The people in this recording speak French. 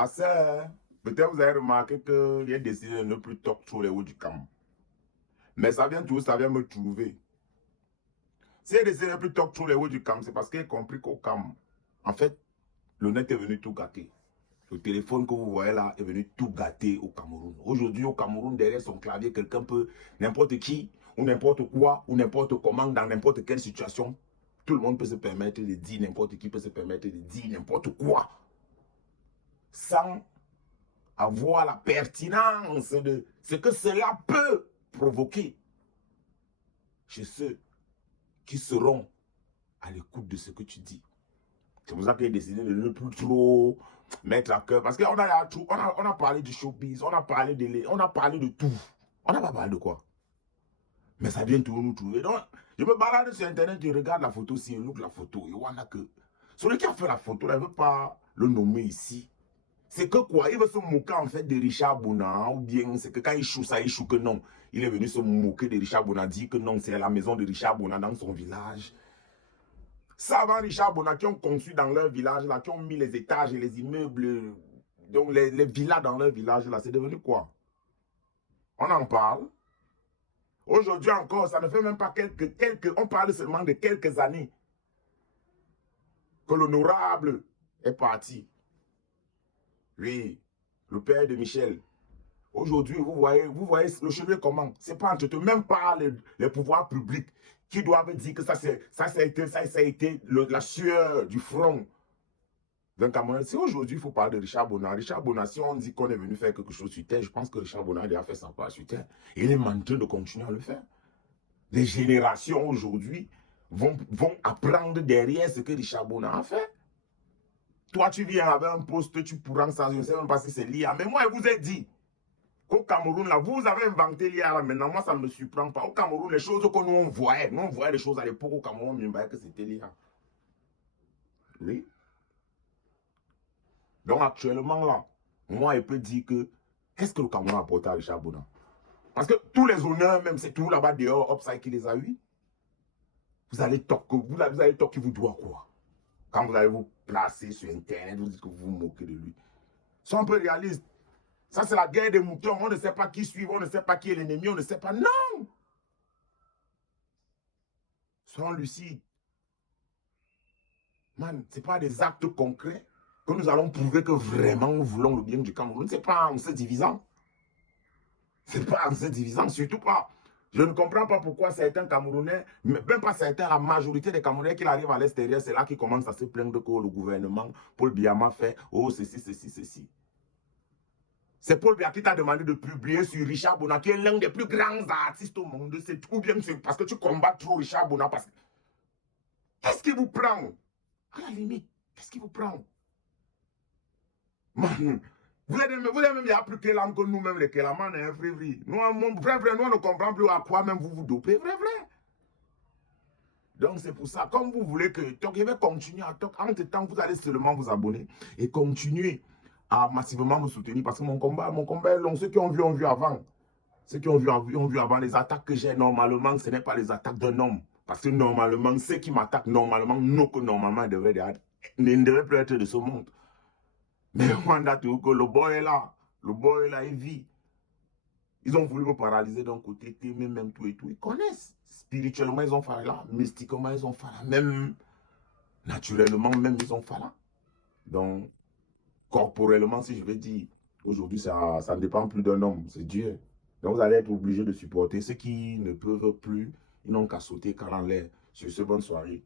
À ça, peut-être vous avez remarqué qu'il a décidé de ne plus talk sur les hauts du camp. Mais ça vient tout, ça vient me trouver. Si elle décide de ne plus talk sur les hauts du camp, c'est parce qu'elle a compris qu'au camp, en fait, le net est venu tout gâter. Le téléphone que vous voyez là est venu tout gâter au Cameroun. Aujourd'hui, au Cameroun, derrière son clavier, quelqu'un peut, n'importe qui, ou n'importe quoi, ou n'importe comment, dans n'importe quelle situation, tout le monde peut se permettre de dire, n'importe qui peut se permettre de dire n'importe quoi. Sans avoir la pertinence de ce que cela peut provoquer chez ceux qui seront à l'écoute de ce que tu dis. C'est pour ça qu'il a décidé de ne plus trop mettre à cœur. Parce qu'on a parlé du showbiz, on a parlé de tout. On n'a pas parlé de quoi. Mais ça vient tout nous trouver. Donc, je me balade sur Internet, je regarde la photo, si je look la photo, et on a que. Celui qui a fait la photo, là, il ne veut pas le nommer ici. C'est que quoi? Il veut se moquer en fait de Richard Bona, ou bien c'est que quand il choue ça, il choue que non. Il est venu se moquer de Richard Bona, dire que non, c'est la maison de Richard Bona dans son village. Ça, avant Richard Bona, qui ont conçu dans leur village, là, qui ont mis les étages et les immeubles, donc les villas dans leur village, là, c'est devenu quoi? On en parle. Aujourd'hui encore, ça ne fait même pas on parle seulement de quelques années que l'honorable est parti. Oui, le père de Michel. Aujourd'hui, vous voyez le chemin comment? C'est pas entretenu, même pas les pouvoirs publics qui doivent dire que ça a été la sueur du front d'un Camerounais. Si aujourd'hui, il faut parler de Richard Bona. Richard Bona, si on dit qu'on est venu faire quelque chose sur Terre, je pense que Richard Bona a déjà fait sa part sur Terre. Et il est en train de continuer à le faire. Les générations aujourd'hui vont apprendre derrière ce que Richard Bona a fait. Toi, tu viens avec un poste, tu pourras ça, je ne sais même pas si c'est l'IA. Mais moi, je vous ai dit qu'au Cameroun, là, vous avez inventé l'IA. Maintenant, moi, ça ne me surprend pas. Au Cameroun, les choses que nous voyait des choses à l'époque au Cameroun, je me disais que c'était l'IA. Oui. Donc, actuellement, là, moi, je peux dire que qu'est-ce que le Cameroun a apporté à Richard Bona? Parce que tous les honneurs, même, c'est tout là-bas dehors, Upside qui les a eu. Vous allez talk qui vous doit quoi? Quand vous allez vous placer sur Internet, vous dites que vous vous moquez de lui. Sois un peu réaliste. Ça, c'est la guerre des moutons. On ne sait pas qui suivre, on ne sait pas qui est l'ennemi, on ne sait pas. Non! Soyons lucides. Man, ce n'est pas des actes concrets que nous allons prouver que vraiment nous voulons le bien du Cameroun. Ce n'est pas en se divisant. Ce n'est pas en se divisant, surtout pas. Je ne comprends pas pourquoi certains Camerounais, même pas certains, la majorité des Camerounais qui arrivent à l'extérieur, c'est là qu'ils commencent à se plaindre que le gouvernement, Paul Biya fait, oh, ceci, ceci, ceci. C'est Paul Biya qui t'a demandé de publier sur Richard Bona, qui est l'un des plus grands artistes au monde. C'est tout bien parce que tu combats trop Richard Bona. Qu'est-ce qui vous prend? À la limite, qu'est-ce qui vous prend? Man, vous avez même il y a plus que l'âme que nous-mêmes, les Kélamans, hein, frère. Nous, on ne comprend plus à quoi même vous vous dopez, vrai. Donc, c'est pour ça, comme vous voulez que je vais continuer à talk. En temps, vous allez seulement vous abonner et continuer à massivement me soutenir parce que mon combat est long. Ceux qui ont vu avant. Ceux qui ont vu avant les attaques que j'ai, normalement, ce n'est pas les attaques d'un homme. Parce que normalement, ceux qui m'attaquent, normalement, normalement, ne devraient plus être de ce monde. Mais que le boy est là. Le boy est là, il vit. Ils ont voulu me paralyser d'un côté, même tout et tout. Ils connaissent. Spirituellement, ils ont fait là. Mystiquement, ils ont fait là. Même naturellement, même ils ont fait là. Donc, corporellement, si je vais dire, aujourd'hui, ça ne dépend plus d'un homme. C'est Dieu. Donc, vous allez être obligé de supporter. Ceux qui ne peuvent plus, ils n'ont qu'à sauter car en l'air. Sur ce, bonne soirée.